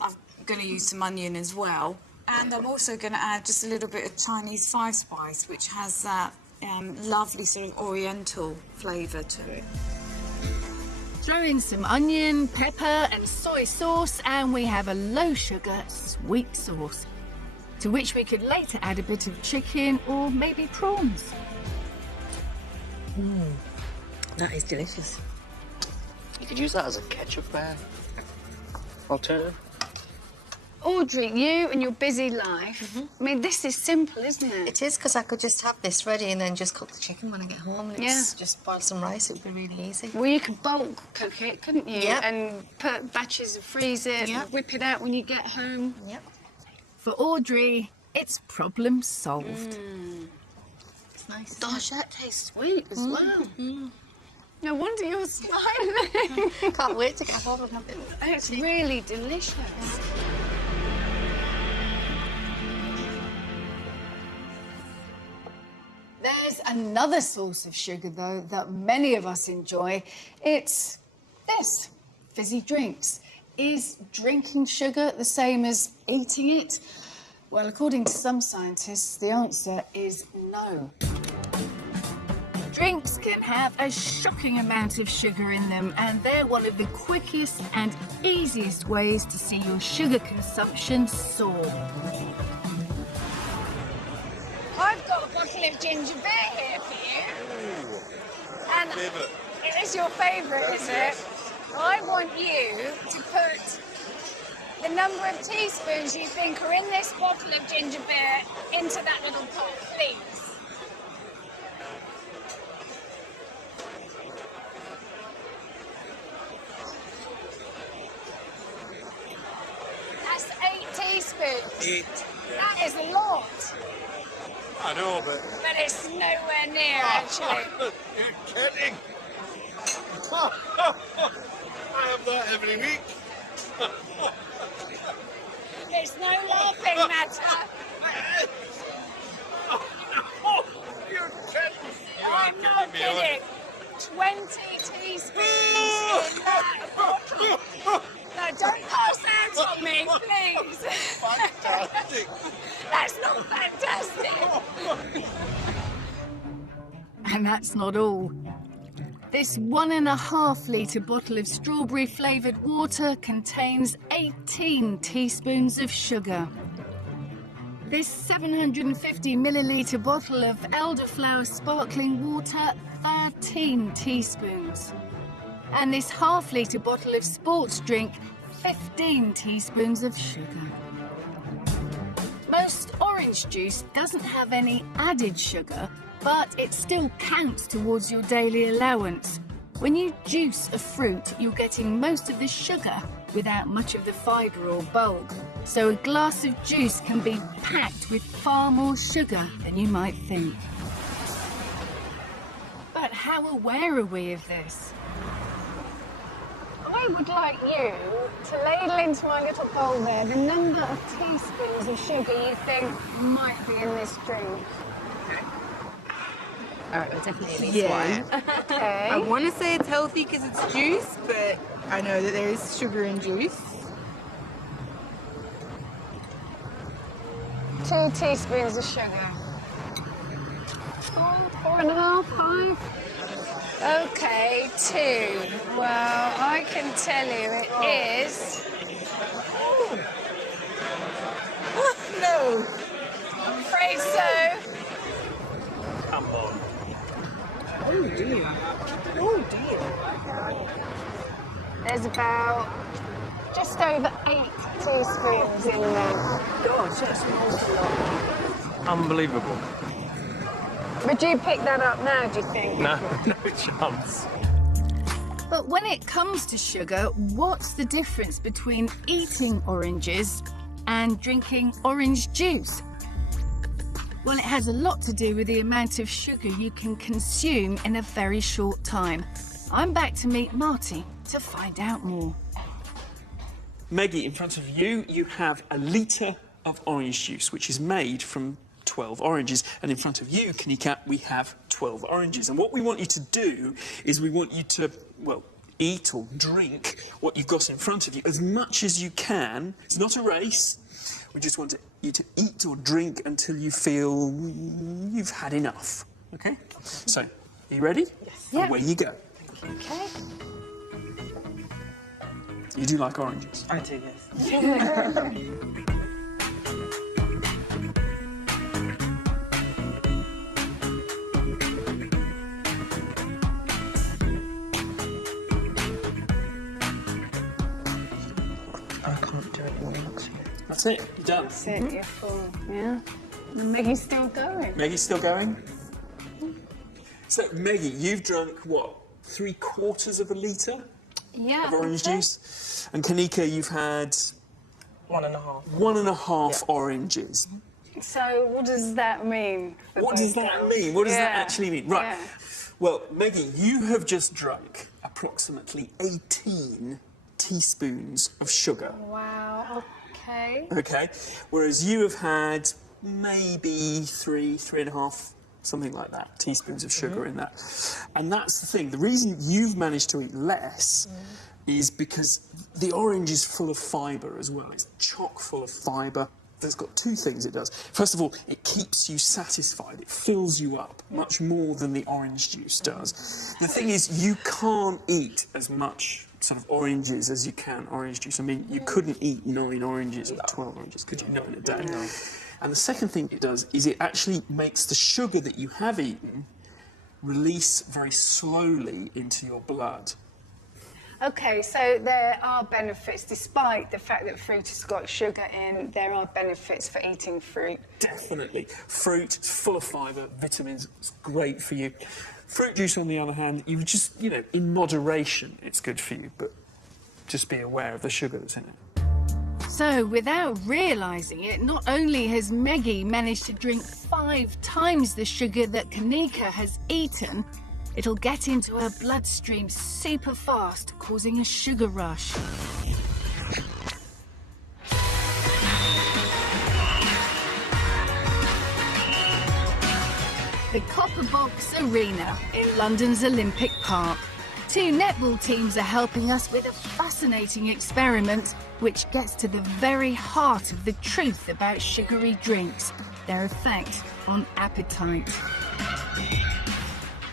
going to use some onion as well. And I'm also going to add just a little bit of Chinese five spice, which has that lovely sort of oriental flavour to it. Throw in some onion, pepper and soy sauce, and we have a low sugar sweet sauce, to which we could later add a bit of chicken or maybe prawns. That is delicious. You could use that as a ketchup alternative. Audrey, you and your busy life, I mean, this is simple, isn't it? It is, because I could just have this ready and then just cook the chicken when I get home. And Yeah. it's just boil some rice. It would be really easy. Well, you could bulk cook it, couldn't you? Yep. And put batches and freeze it, Yep. and whip it out when you get home. Yep. For Audrey, it's problem solved. It's nice. Gosh, that tastes sweet as well. No wonder you're smiling. Can't wait to get home and have it. It's really delicious. There's another source of sugar, though, that many of us enjoy. It's this, fizzy drinks. Is drinking sugar the same as eating it? Well, according to some scientists, the answer is no. Drinks can have a shocking amount of sugar in them, and they're one of the quickest and easiest ways to see your sugar consumption soar. I've got a bottle of ginger beer here for you. And it is your favourite, is it? I want you to put the number of teaspoons you think are in this bottle of ginger beer into that little pot, please. That's 8 teaspoons. 8. That is a lot. I know, but... But it's nowhere near, actually. You're kidding. I have that every week. It's no laughing matter. You're kidding. I'm not kidding. 20 teaspoons in that bottle. No, don't pass that on me, please. Fantastic. That's not fantastic. And that's not all. This 1.5 litre bottle of strawberry flavoured water contains 18 teaspoons of sugar. This 750 millilitre bottle of elderflower sparkling water, 13 teaspoons. And this ½ litre bottle of sports drink, 15 teaspoons of sugar. Most orange juice doesn't have any added sugar, but it still counts towards your daily allowance. When you juice a fruit, you're getting most of the sugar without much of the fibre or bulk. So a glass of juice can be packed with far more sugar than you might think. But how aware are we of this? I would like you to ladle into my little bowl there the number of teaspoons of sugar you think might be in this drink. All right, well, definitely at least one. Okay. I want to say it's healthy because it's juice, but I know that there is sugar in juice. 2 teaspoons of sugar. 4.5, 5. Okay, 2. Well, I can tell you it is. No. I'm afraid so. Come on. Oh dear. Oh dear. There's about just over 8 teaspoons in there. Gosh, that's an awful lot. Unbelievable. Would you pick that up now, do you think? No chance. But when it comes to sugar, what's the difference between eating oranges and drinking orange juice? Well, it has a lot to do with the amount of sugar you can consume in a very short time. I'm back to meet Marty to find out more. Meggie, in front of you, you have 1 litre of orange juice, which is made from 12 oranges. And in front of you, Kanika, we have 12 oranges. And what we want you to do is we want you to, well, eat or drink what you've got in front of you as much as you can. It's not a race. We just want you to eat or drink until you feel you've had enough. Okay? So, are you ready? Yes. Yeah. Away you go. Okay. You do like oranges? I do, yes. That's it. You're done. That's it, you're full. Yeah. And Maggie's still going. Maggie's still going? So, Maggie, you've drunk, what, 3/4 of a litre Yeah. of orange juice? And Kanika, you've had... 1.5. 1.5 oranges. So what does that mean? for What does both that girls? mean? What does that Yeah. actually mean? Right. Yeah. Well, Maggie, you have just drunk approximately 18 teaspoons of sugar. Wow, okay. Okay. Whereas you have had maybe 3.5, something like that, teaspoons of sugar in that. And that's the thing. The reason you've managed to eat less is because the orange is full of fibre as well. It's chock full of fibre. There's got two things it does. First of all, it keeps you satisfied. It fills you up much more than the orange juice does. The thing is, you can't eat as much sort of oranges as you can orange juice. I mean, you couldn't eat 9 oranges or 12 oranges, could you? Not in a day. No. And the second thing it does is it actually makes the sugar that you have eaten release very slowly into your blood. Okay, so there are benefits, despite the fact that fruit has got sugar in, there are benefits for eating fruit. Definitely. Fruit, it's full of fibre, vitamins, it's great for you. Fruit juice, on the other hand, you just, you know, in moderation, it's good for you, but just be aware of the sugar that's in it. So, without realising it, not only has Maggie managed to drink 5 times the sugar that Kanika has eaten, it'll get into her bloodstream super fast, causing a sugar rush. The Copper Box Arena in London's Olympic Park. 2 netball teams are helping us with a fascinating experiment which gets to the very heart of the truth about sugary drinks, their effect on appetite.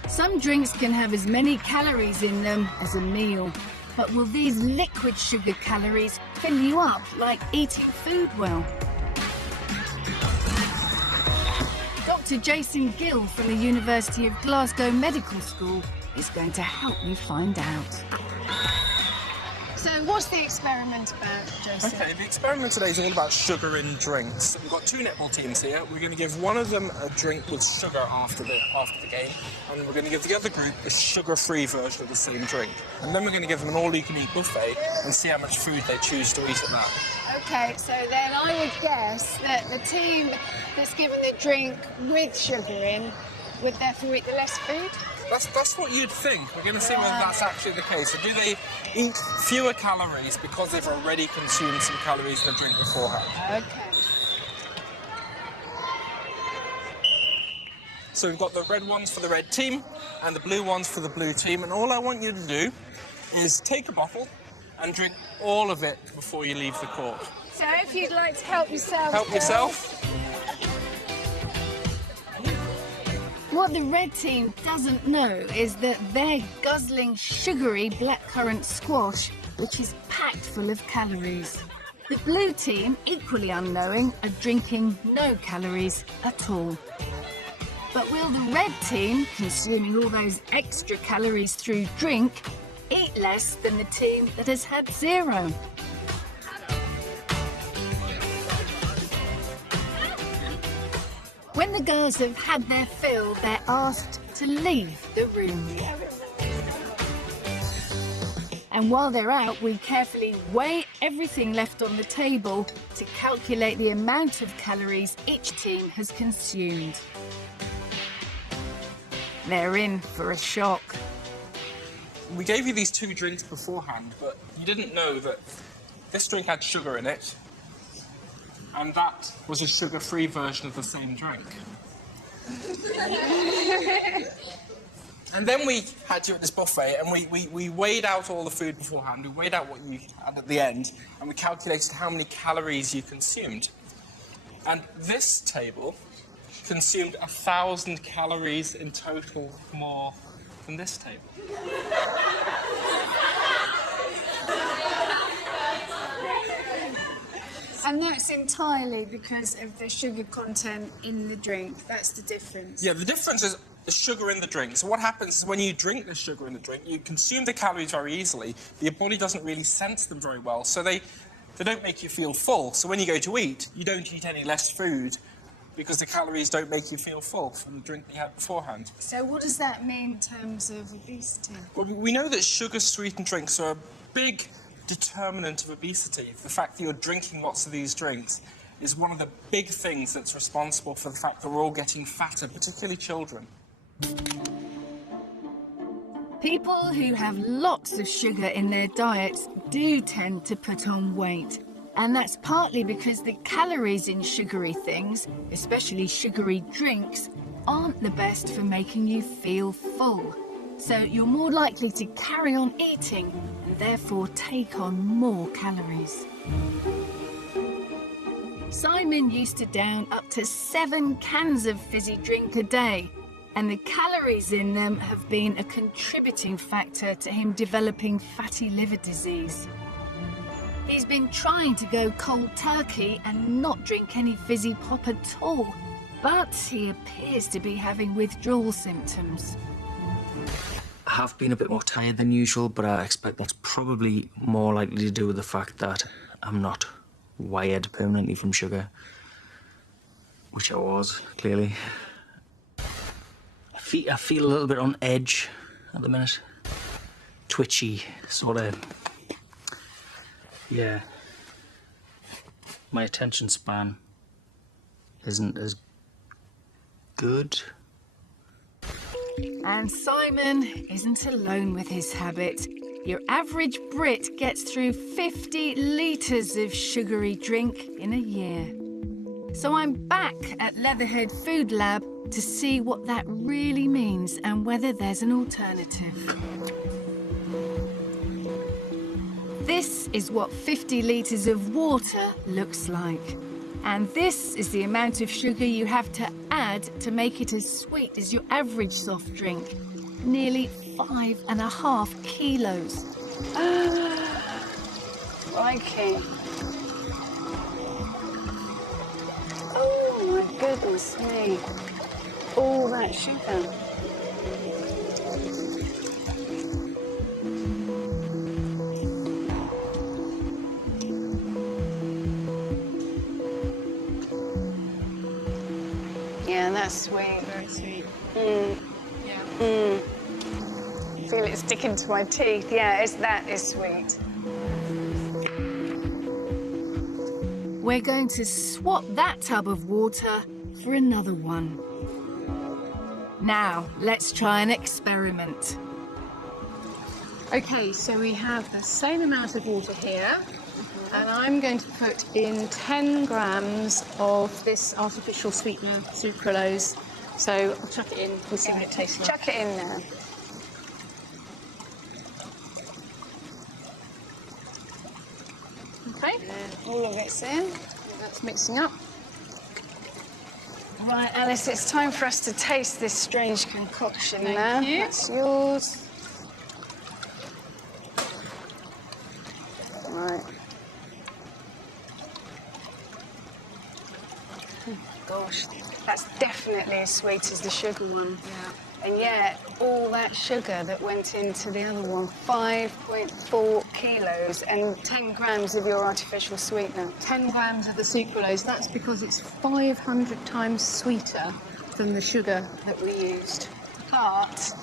Some drinks can have as many calories in them as a meal, but will these liquid sugar calories fill you up like eating food well? Dr. Jason Gill from the University of Glasgow Medical School is going to help you find out. So what's the experiment about, Jason? Okay, the experiment today is all about sugar in drinks. We've got 2 netball teams here. We're going to give one of them a drink with sugar after the game, and we're going to give the other group a sugar-free version of the same drink. And then we're going to give them an all-you-can-eat buffet and see how much food they choose to eat at that. Okay, so then I would guess that the team that's given the drink with sugar in would therefore eat the less food? That's what you'd think. We're going to see whether that's actually the case. So do they eat fewer calories because they've already consumed some calories in the drink beforehand? Okay. So we've got the red ones for the red team and the blue ones for the blue team. And all I want you to do is take a bottle and drink all of it before you leave the court. So if you'd like to help yourself... Help yourself. What the red team doesn't know is that they're guzzling sugary blackcurrant squash, which is packed full of calories. The blue team, equally unknowing, are drinking no calories at all. But will the red team, consuming all those extra calories through drink, eat less than the team that has had 0? When the girls have had their fill, they're asked to leave the room. And while they're out, we carefully weigh everything left on the table to calculate the amount of calories each team has consumed. They're in for a shock. We gave you these 2 drinks beforehand, but you didn't know that this drink had sugar in it and that was a sugar-free version of the same drink. And then we had you at this buffet, and we weighed out all the food beforehand. We weighed out what you had at the end, and we calculated how many calories you consumed. And this table consumed 1,000 calories in total more than this table. And that's entirely because of the sugar content in the drink. That's the difference. Yeah, the difference is the sugar in the drink. So what happens is when you drink the sugar in the drink, you consume the calories very easily. Your body doesn't really sense them very well, so they don't make you feel full. So when you go to eat, you don't eat any less food because the calories don't make you feel full from the drink you had beforehand. So what does that mean in terms of obesity? Well, we know that sugar-sweetened drinks are a big determinant of obesity. The fact that you're drinking lots of these drinks is one of the big things that's responsible for the fact that we're all getting fatter, particularly children. People who have lots of sugar in their diets do tend to put on weight. And that's partly because the calories in sugary things, especially sugary drinks, aren't the best for making you feel full. So you're more likely to carry on eating and therefore take on more calories. Simon used to down up to 7 cans of fizzy drink a day, and the calories in them have been a contributing factor to him developing fatty liver disease. He's been trying to go cold turkey and not drink any fizzy pop at all, but he appears to be having withdrawal symptoms. I have been a bit more tired than usual, but I expect that's probably more likely to do with the fact that I'm not wired permanently from sugar, which I was, clearly. I feel a little bit on edge at the minute. Twitchy, sort of. Yeah. My attention span isn't as good. And Simon isn't alone with his habit. Your average Brit gets through 50 litres of sugary drink in a year. So I'm back at Leatherhead Food Lab to see what that really means and whether there's an alternative. This is what 50 litres of water looks like. And this is the amount of sugar you have to add to make it as sweet as your average soft drink. Nearly 5.5 kilos. Crikey. Oh my goodness me. All that sugar. Yeah, that's sweet. Very sweet. Yeah. Feel it sticking to my teeth. Yeah, that is sweet. We're going to swap that tub of water for another one. Now, let's try an experiment. Okay, so we have the same amount of water here, and I'm going to put in 10 grams of this artificial sweetener, sucralose. So I'll chuck it in, we'll see what it tastes like. Chuck it in there. Okay. All of it's in. That's mixing up. Right, Alice, it's time for us to taste this strange concoction Thank now. you. That's yours. Right. Gosh, that's definitely as sweet as the sugar one. Yeah. And yet, all that sugar that went into the other one, 5.4 kilos and 10 grams of your artificial sweetener. 10 grams of the sucralose, that's because it's 500 times sweeter than the sugar that we used. But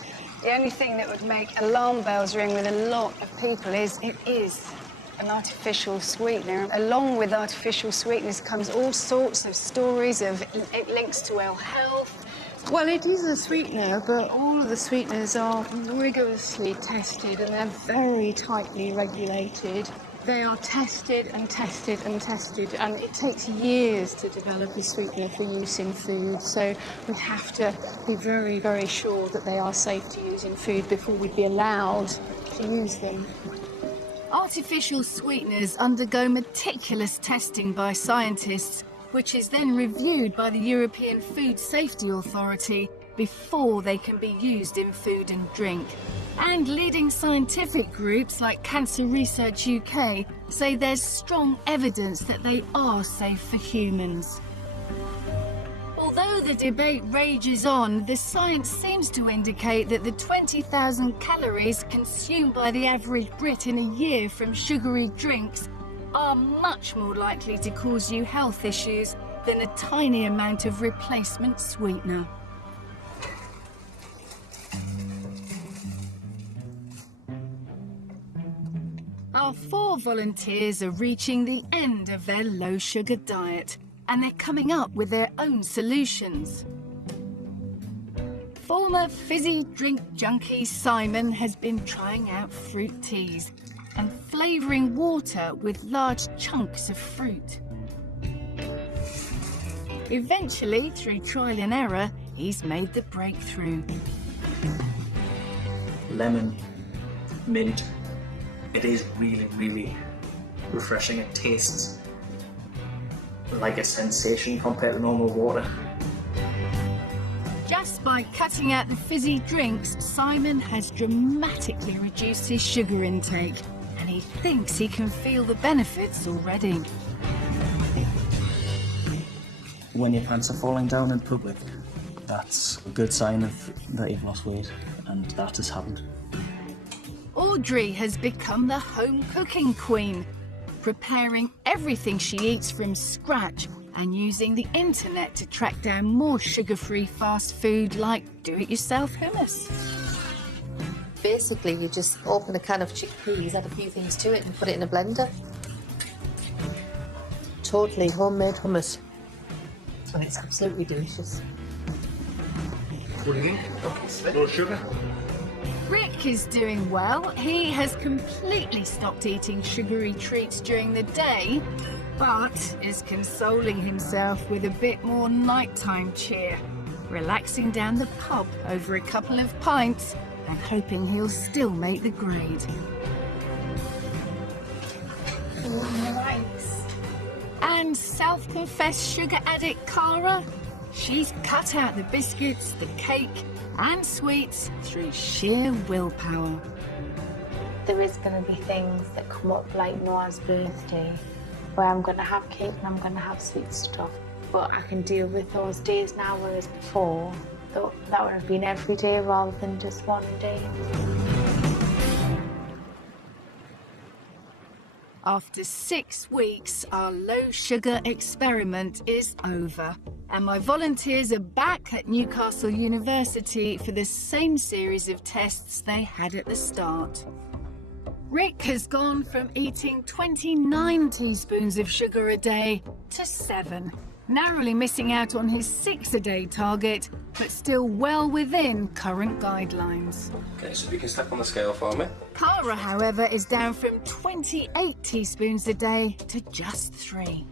the only thing that would make alarm bells ring with a lot of people is it is an artificial sweetener. Along with artificial sweeteners comes all sorts of stories of links to ill health. Well, it is a sweetener, but all of the sweeteners are rigorously tested and they're very tightly regulated. They are tested and tested and tested, and it takes years to develop a sweetener for use in food. So we have to be very, very sure that they are safe to use in food before we'd be allowed to use them. Artificial sweeteners undergo meticulous testing by scientists, which is then reviewed by the European Food Safety Authority before they can be used in food and drink. And leading scientific groups like Cancer Research UK say there's strong evidence that they are safe for humans. Although the debate rages on, the science seems to indicate that the 20,000 calories consumed by the average Brit in a year from sugary drinks are much more likely to cause you health issues than a tiny amount of replacement sweetener. Our 4 volunteers are reaching the end of their low-sugar diet, and they're coming up with their own solutions. Former fizzy drink junkie Simon has been trying out fruit teas and flavouring water with large chunks of fruit. Eventually, through trial and error, he's made the breakthrough. Lemon, mint. It is really, really refreshing. It tastes like a sensation compared to normal water. Just by cutting out the fizzy drinks, Simon has dramatically reduced his sugar intake, and he thinks he can feel the benefits already. When your pants are falling down in public, that's a good sign that you've lost weight, and that has happened. Audrey has become the home cooking queen, preparing everything she eats from scratch and using the internet to track down more sugar-free fast food like do-it-yourself hummus. Basically, you just open a can of chickpeas, add a few things to it and put it in a blender. Totally homemade hummus. And it's absolutely delicious. What do you think? No sugar? Rick is doing well. He has completely stopped eating sugary treats during the day, but is consoling himself with a bit more nighttime cheer, relaxing down the pub over a couple of pints and hoping he'll still make the grade. And self-confessed sugar addict Cara, she's cut out the biscuits, the cake and sweets through sheer willpower. There is going to be things that come up like Noah's birthday where I'm going to have cake and I'm going to have sweet stuff, but I can deal with those days now, whereas before that would have been every day rather than just one day. After 6 weeks, our low-sugar experiment is over, and my volunteers are back at Newcastle University for the same series of tests they had at the start. Rick has gone from eating 29 teaspoons of sugar a day to 7, narrowly missing out on his 6-a-day target, but still well within current guidelines. Okay, so you can step on the scale for me. Cara, however, is down from 28 teaspoons a day to just 3.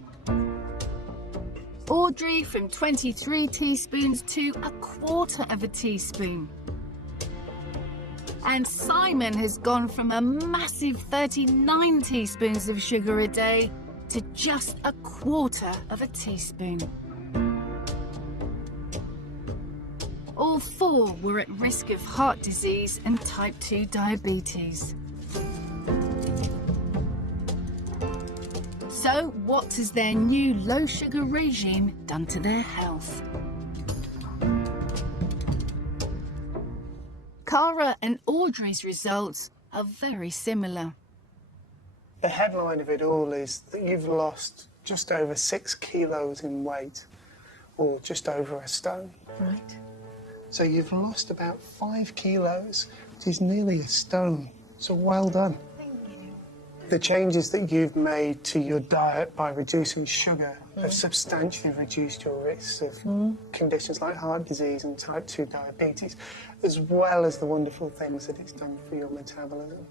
Audrey from 23 teaspoons to 1/4 of a teaspoon. And Simon has gone from a massive 39 teaspoons of sugar a day to just 1/4 of a teaspoon. All 4 were at risk of heart disease and type 2 diabetes. So, what has their new low-sugar regime done to their health? Cara and Audrey's results are very similar. The headline of it all is that you've lost just over 6 kilos in weight, or just over a stone. Right. So you've lost about 5 kilos, which is nearly a stone. So well done. Thank you. The changes that you've made to your diet by reducing sugar have substantially reduced your risks of conditions like heart disease and type 2 diabetes, as well as the wonderful things that it's done for your metabolism.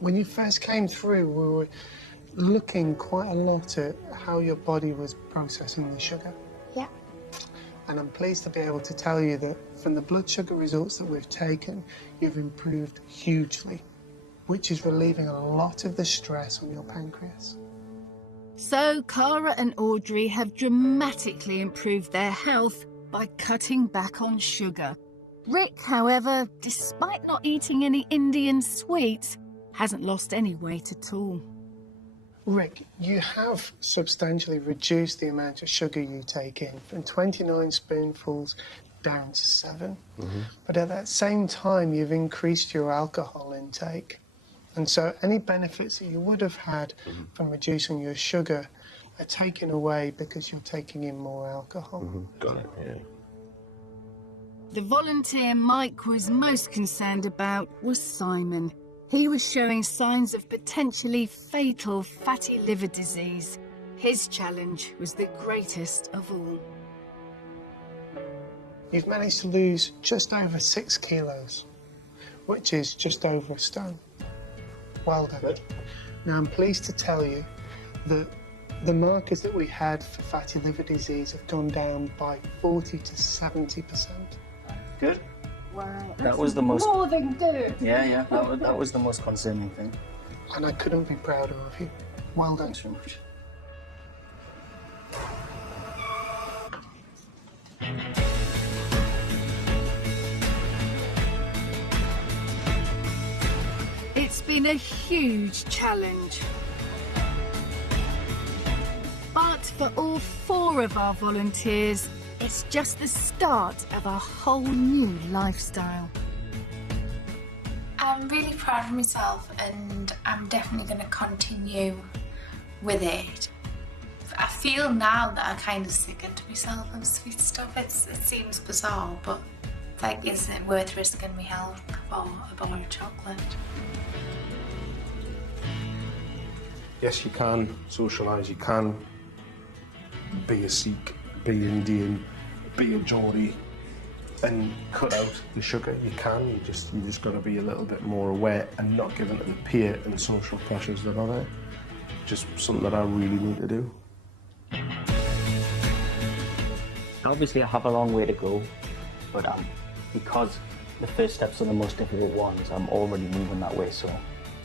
When you first came through, we were looking quite a lot at how your body was processing the sugar. Yeah. And I'm pleased to be able to tell you that from the blood sugar results that we've taken, you've improved hugely, which is relieving a lot of the stress on your pancreas. So Cara and Audrey have dramatically improved their health by cutting back on sugar. Rick, however, despite not eating any Indian sweets, hasn't lost any weight at all. Rick, you have substantially reduced the amount of sugar you take in from 29 spoonfuls down to 7. But at that same time, you've increased your alcohol intake. And so any benefits that you would have had from reducing your sugar are taken away because you're taking in more alcohol. Got it, yeah. The volunteer Mike was most concerned about was Simon. He was showing signs of potentially fatal fatty liver disease. His challenge was the greatest of all. You've managed to lose just over 6 kilos, which is just over a stone. Well done. Now, I'm pleased to tell you that the markers that we had for fatty liver disease have gone down by 40 to 70%. Good. Wow, That was the most... more than good. Yeah, that was the most concerning thing. And I couldn't be prouder of you. Well done. Thanks very much. It's been a huge challenge. But for all 4 of our volunteers, it's just the start of a whole new lifestyle. I'm really proud of myself and I'm definitely going to continue with it. I feel now that I kind of sickened myself of sweet stuff. It seems bizarre, but it's like, isn't it worth risking my health for a bar of chocolate? Yes, you can socialise, you can be a Sikh, be Indian, be a Geordie, and cut out the sugar. You can, you just got to be a little bit more aware and not give in to the peer and social pressures that are there. Just something that I really need to do. Obviously, I have a long way to go, but because the first steps are the most difficult ones, I'm already moving that way, so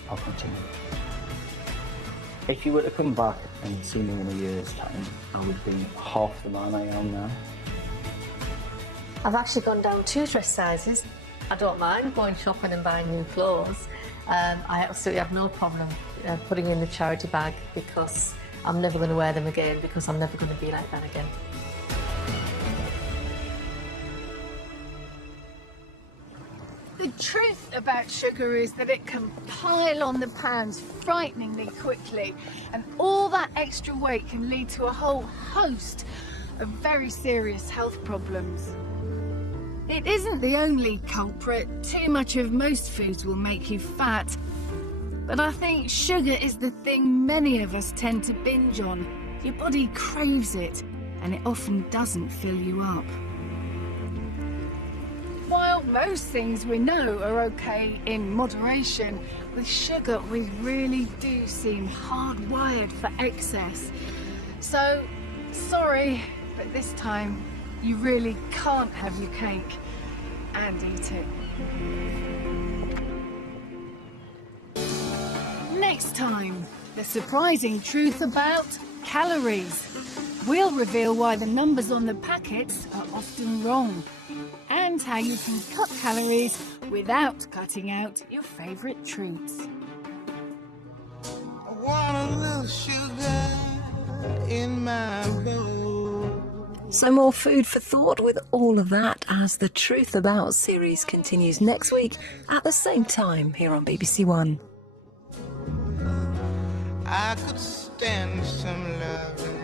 I'll continue. If you were to come back and see me in a year's time, I would be half the man I am now. I've actually gone down 2 dress sizes. I don't mind going shopping and buying new clothes. I absolutely have no problem putting in the charity bag because I'm never going to wear them again because I'm never going to be like that again. The truth about sugar is that it can pile on the pounds frighteningly quickly, and all that extra weight can lead to a whole host of very serious health problems. It isn't the only culprit. Too much of most foods will make you fat, but I think sugar is the thing many of us tend to binge on. Your body craves it, and it often doesn't fill you up. While most things we know are okay in moderation, with sugar we really do seem hardwired for excess. So, sorry, but this time you really can't have your cake and eat it. Next time, the surprising truth about calories. We'll reveal why the numbers on the packets are often wrong, and how you can cut calories without cutting out your favourite treats. I want a little sugar in my bowl. So more food for thought with all of that as the Truth About series continues next week at the same time here on BBC One. I could stand some loving.